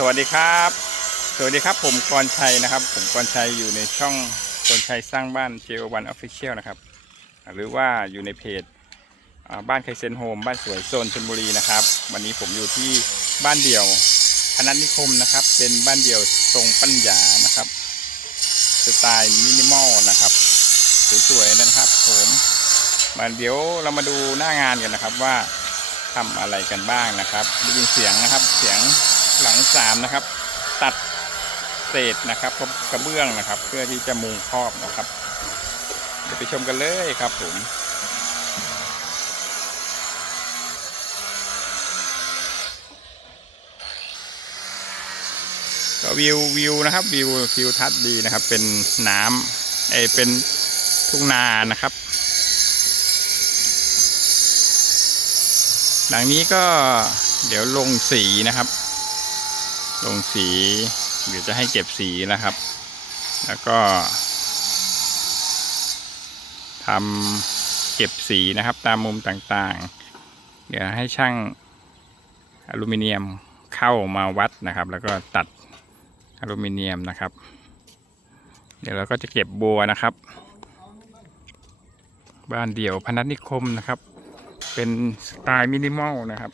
สวัสดีครับ สวัสดีครับผมกรชัยนะครับ ผมกรชัยอยู่ในช่องกรชัยสร้างบ้าน JO1 Official นะครับ หรือว่าอยู่ในเพจบ้านไคเซนโฮมบ้านสวยโซนชลบุรีนะครับ วันนี้ผมอยู่ที่บ้านเดี่ยวพนัสนิคมนะครับ เป็นบ้านเดี่ยวทรงปัญญานะครับสไตล์มินิมอลนะครับสวยๆนะครับ ผมมาเดี๋ยวเรามาดูหน้างานกันนะครับว่าทำอะไรกันบ้างนะครับได้ยินเสียงนะครับเสียง หลังสามนะครับ ตัดเศษนะครับกระเบื้องนะครับ เพื่อที่จะมุงครอบนะครับเดี๋ยวไปชมกันเลยครับผมก็วิววิวนะครับวิวทิวทัศน์ดีนะครับ เป็นน้ำเอเป็นทุ่งนานะครับ หลังนี้ก็เดี๋ยวลงสีนะครับ ลงสีเดี๋ยวจะให้เก็บสีนะครับ แล้วก็ทำเก็บสีนะครับตามมุมต่างๆ เดี๋ยวให้ช่างอลูมิเนียมเข้ามาวัดนะครับ แล้วก็ตัดอลูมิเนียมนะครับ เดี๋ยวเราก็จะเก็บบัวนะครับ บ้านเดี่ยวพนัสนิคมนะครับ เป็นสไตล์มินิมอลนะครับ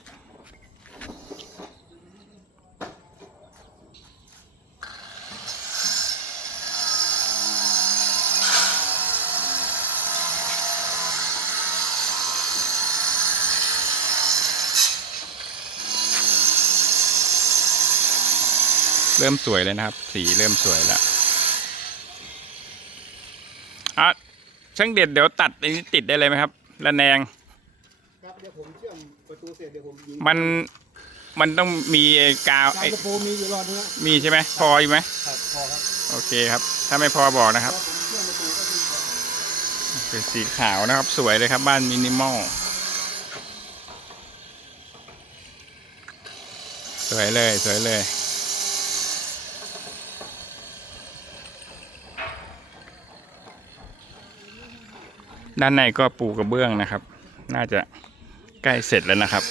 ริ่มสวยเลยนะครับ สีเริ่มสวยแล้วอะช่างเด็ดเดี๋ยวตัดอันนี้ติดได้เลยไหมครับระแนงครับเดี๋ยวผมเชื่อมประตูเสร็จเดี๋ยวผมยิงมันมันต้องมีไอ้กาวกาไอ้รตะปูมีอยู่รอดเนื้อมีใช่ไหมพออยู่ไหมครับพอครับโอเคครับ ถ้าไม่พอบอกนะครับแล้วผมเชื่อมประตูก็คือเป็นสีขาวนะครับ สวยเลยครับ บ้านมินิมอลสวยเลยสวยเลย ด้านในก็ปูกระเบื้องนะครับ น่าจะใกล้เสร็จแล้วนะครับ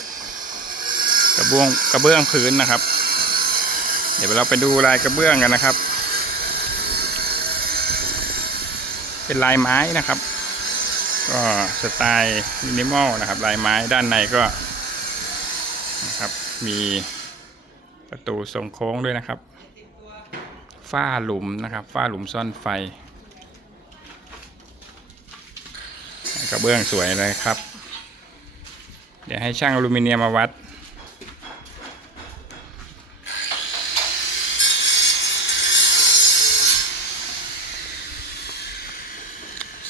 กระเบื้องกระเบื้องพื้นนะครับ เดี๋ยวเราไปดูลายกระเบื้องกันนะครับ เป็นลายไม้นะครับ ก็สไตล์มินิมอลนะครับ ลายไม้ด้านในก็นะครับ มีประตูทรงโค้งด้วยนะครับ ฝ้าหลุมนะครับ ฝ้าหลุมซ่อนไฟ กระเบื้องสวยเลยครับ เดี๋ยวให้ช่างอลูมิเนียมมาวัด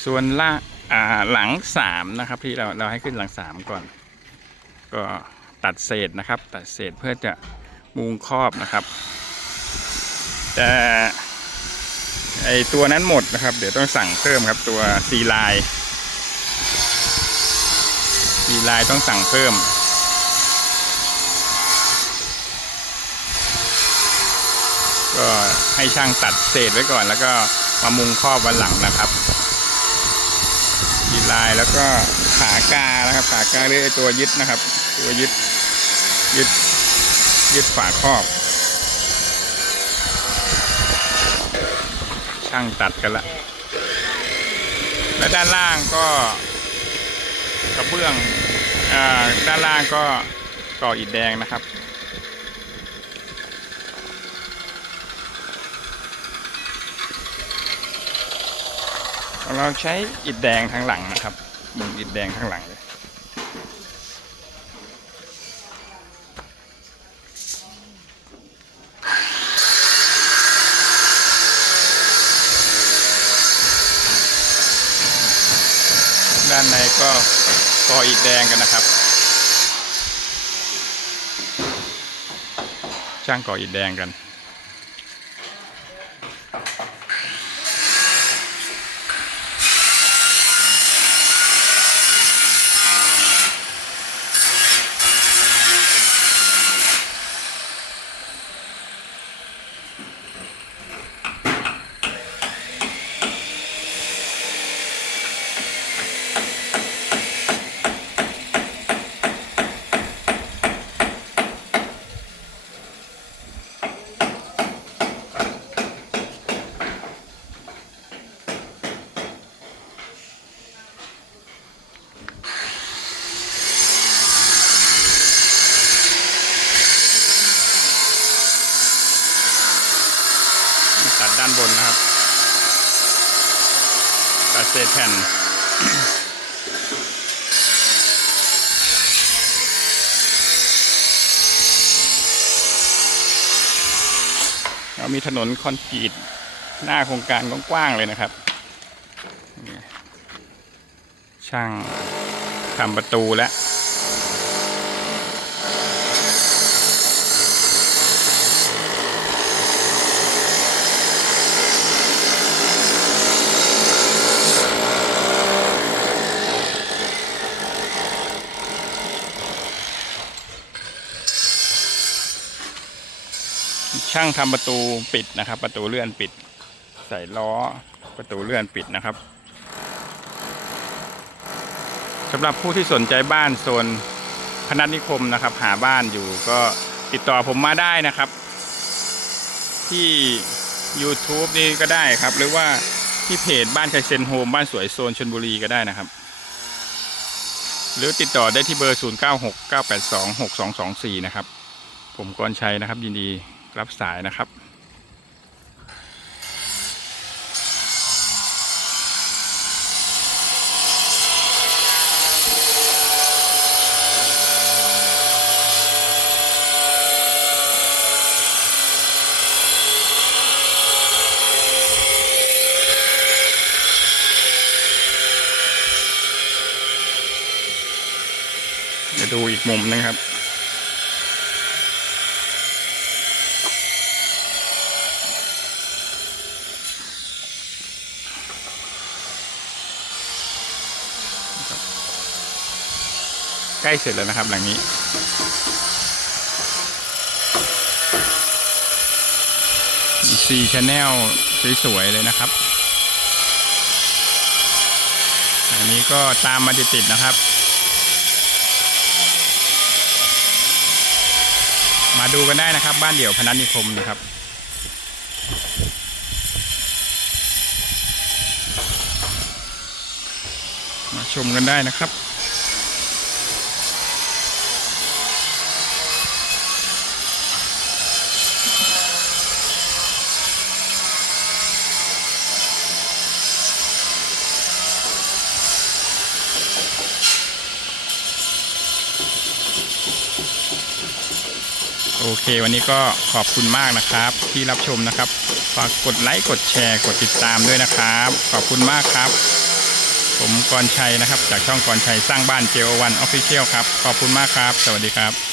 ส่วนล่าหลังสามนะครับที่เราเราให้ขึ้นหลังสามก่อน ก็ตัดเศษนะครับ ตัดเศษเพื่อจะมุงครอบนะครับแต่ไอตัวนั้นหมดนะครับ เดี๋ยวต้องสั่งเพิ่มครับตัวซีไลน์ ซีไลน์ต้องสั่งเพิ่ม ก็ให้ช่างตัดเศษไว้ก่อน แล้วก็มามุงครอบวันหลังนะครับดีลายแล้วก็ขากานะครับ ขากาหรือไอตัวยึดนะครับ ตัวยึดยึดยึดฝาครอบ ช่างตัดกันละและด้านล่างก็ กระเบื้องอด้านล่างก็ก่ออิฐแดงนะครับ เราใช้อิฐแดงทางหลังนะครับมุงอิฐแดงข้างหลัง ด้านในก็ก่ออิฐแดงกันนะครับ ช่างก่ออิฐแดงกัน ด้านบนนะครับตัดเศษแผ่นเรามีถนนคอนกรีตหน้าโครงการกว้างๆเลยนะครับ ช่างทำประตูแล้ว ช่างทำประตูปิดนะครับ ประตูเลื่อนปิด ใส่ล้อประตูเลื่อนปิดนะครับสำหรับผู้ที่สนใจบ้านโซนพนัสนิคมนะครับ หาบ้านอยู่ก็ติดต่อผมมาได้นะครับ ที่ YouTube นี่ก็ได้ครับ หรือว่าที่เพจบ้านไคเซนโฮมบ้านสวยโซนชนบุรีก็ได้นะครับ หรือติดต่อได้ที่เบอร์ 0969826224 นะครับ ผมกรชัยนะครับยินดี รับสายนะครับ เดี๋ยวดูอีกมุมนึงครับ ใกล้เสร็จแล้วนะครับ หลังนี้ ซีชแนลสวย ๆ เลยนะครับ อันนี้ก็ตามมาติด ๆ นะครับ มาดูกันได้นะครับ บ้านเดี่ยวพนัสนิคมนะครับมาชมกันได้นะครับ โอเค วันนี้ก็ขอบคุณมากนะครับ ที่รับชมนะครับ ฝากกดไลค์กดแชร์กดติดตามด้วยนะครับ ขอบคุณมากครับ ผมกรชัยนะครับ จากช่องกรชัยสร้างบ้านเจโอวันออฟฟิเชียลครับ ขอบคุณมากครับ สวัสดีครับ